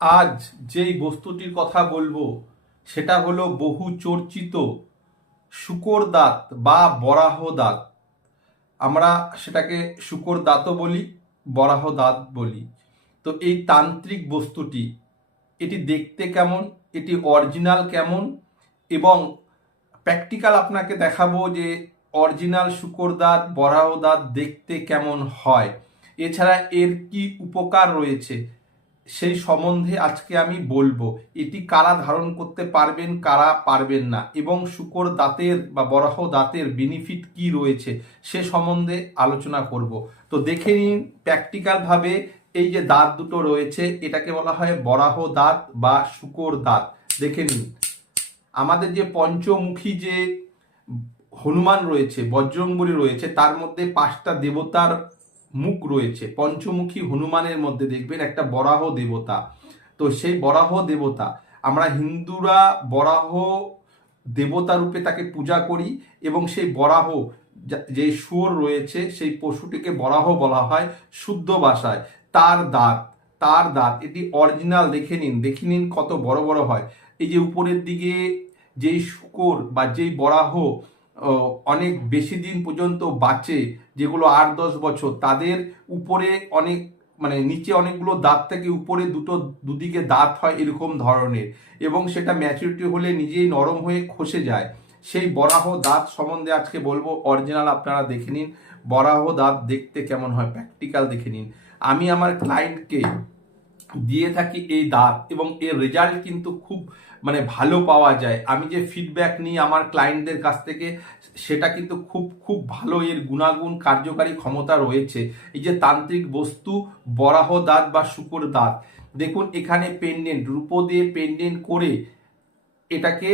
আজ যেই বস্তুটির কথা বলব, সেটা হলো বহু চর্চিত শুকর দাঁত বা বরাহ দাঁত। আমরা সেটাকে শুকর দাঁতও বলি, বরাহ দাঁত বলি। তো এই তান্ত্রিক বস্তুটি, এটি দেখতে কেমন, এটি অরিজিনাল কেমন, এবং প্র্যাকটিক্যাল আপনাকে দেখাবো যে অরিজিনাল শুকর দাঁত, বরাহ দাঁত দেখতে কেমন হয়। এছাড়া এর কি উপকার রয়েছে সেই সম্বন্ধে আজকে আমি বলব, এটি কারা ধারণ করতে পারবেন, কারা পারবেন না, এবং শুকর দাঁতের বা বরাহ দাঁতের বেনিফিট কি রয়েছে, সে সম্বন্ধে আলোচনা করব। তো দেখে নিন প্র্যাকটিক্যালভাবে এই যে দাঁত দুটো রয়েছে, এটাকে বলা হয় বরাহ দাঁত বা শুকর দাঁত। দেখে নিন, আমাদের যে পঞ্চমুখী যে হনুমান রয়েছে, বজ্রঙ্গলী রয়েছে, তার মধ্যে পাঁচটা দেবতার মুখ রয়েছে। পঞ্চমুখী হনুমানের মধ্যে দেখবেন একটা বরাহ দেবতা। তো সেই বরাহ দেবতা, আমরা হিন্দুরা বরাহ দেবতা রূপে তাকে পূজা করি এবং সেই বরাহ যে সুর রয়েছে, সেই পশুটিকে বরাহ বলা হয় শুদ্ধ ভাষায় তার দাঁত তার দাঁত, এটি অরিজিনাল, দেখে নিন দেখে নিন কত বড় বড় হয়। এই যে উপরের দিকে যেই শুকর বা যেই বরাহ অনেক বেশি দিন পর্যন্ত বাঁচে, যেগুলো আট দশ বছর, তাদের উপরে অনেক মানে নিচে অনেকগুলো দাঁত থেকে উপরে দুটো দুদিকে দাঁত হয় এরকম ধরনের, এবং সেটা ম্যাচুরিটি হলে নিজেই নরম হয়ে খসে যায়। সেই বরাহ দাঁত সম্বন্ধে আজকে বলব অরিজিনাল আপনারা দেখে নিন। বরাহ দাঁত দেখতে কেমন হয় প্র্যাকটিক্যাল দেখে নিন। আমি আমার ক্লায়েন্টকে দিয়ে থাকি এই দাঁত, এবং এর রেজাল্ট কিন্তু খুব মানে ভালো পাওয়া যায়। আমি যে ফিডব্যাক নিই আমার ক্লায়েন্টদের কাছ থেকে, সেটা কিন্তু খুব খুব ভালো। এর গুণাগুণ, কার্যকারী ক্ষমতা রয়েছে। এই যে তান্ত্রিক বস্তু, বরাহ দাঁত বা শুকুর দাঁত। দেখুন, এখানে পেন্ডেন্ট রূপো দিয়ে পেন্ডেন্ট করে এটাকে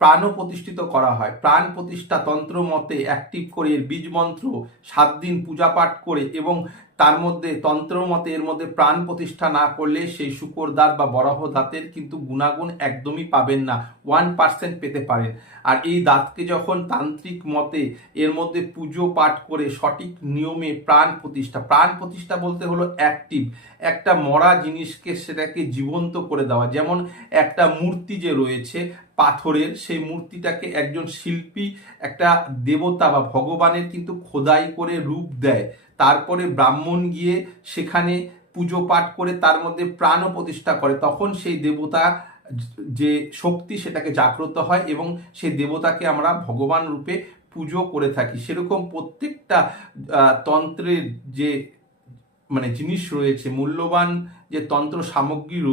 প্রাণ প্রতিষ্ঠিত করা হয়। প্রাণ প্রতিষ্ঠা তন্ত্র মতে অ্যাক্টিভ করে এর বীজ মন্ত্র, সাত দিন পূজা পাঠ করে এবং তার মধ্যে তন্ত্র মতে এর মধ্যে প্রাণ প্রতিষ্ঠা না করলে সেই শুকর দাঁত বা বরাহ দাঁতের কিন্তু গুণাগুণ একদমই পাবেন না ওয়ান পার্সেন্ট পেতে পারেন। আর এই দাঁতকে যখন তান্ত্রিক মতে এর মধ্যে পুজো পাঠ করে সঠিক নিয়মে প্রাণ প্রতিষ্ঠা প্রাণ প্রতিষ্ঠা বলতে হলো অ্যাক্টিভ একটা মরা জিনিসকে সেটাকে জীবন্ত করে দেওয়া। যেমন একটা মূর্তি যে রয়েছে পাথরের, সেই মূর্তিটাকে একজন শিল্পী, একটা দেবতা বা ভগবানের কিন্তু খোদাই করে রূপ দেয়। তারপরে ব্রাহ্মণ গিয়ে সেখানে পুজো পাঠ করে তার মধ্যে প্রাণ প্রতিষ্ঠা করে। তখন সেই দেবতা যে শক্তি সেটাকে জাগ্রত হয় এবং সেই দেবতাকে আমরা ভগবান রূপে পুজো করে থাকি। সেরকম প্রত্যেকটা তন্ত্রের যে মানে জিনিস রয়েছে, মূল্যবান যে তন্ত্র সামগ্রী রয়েছে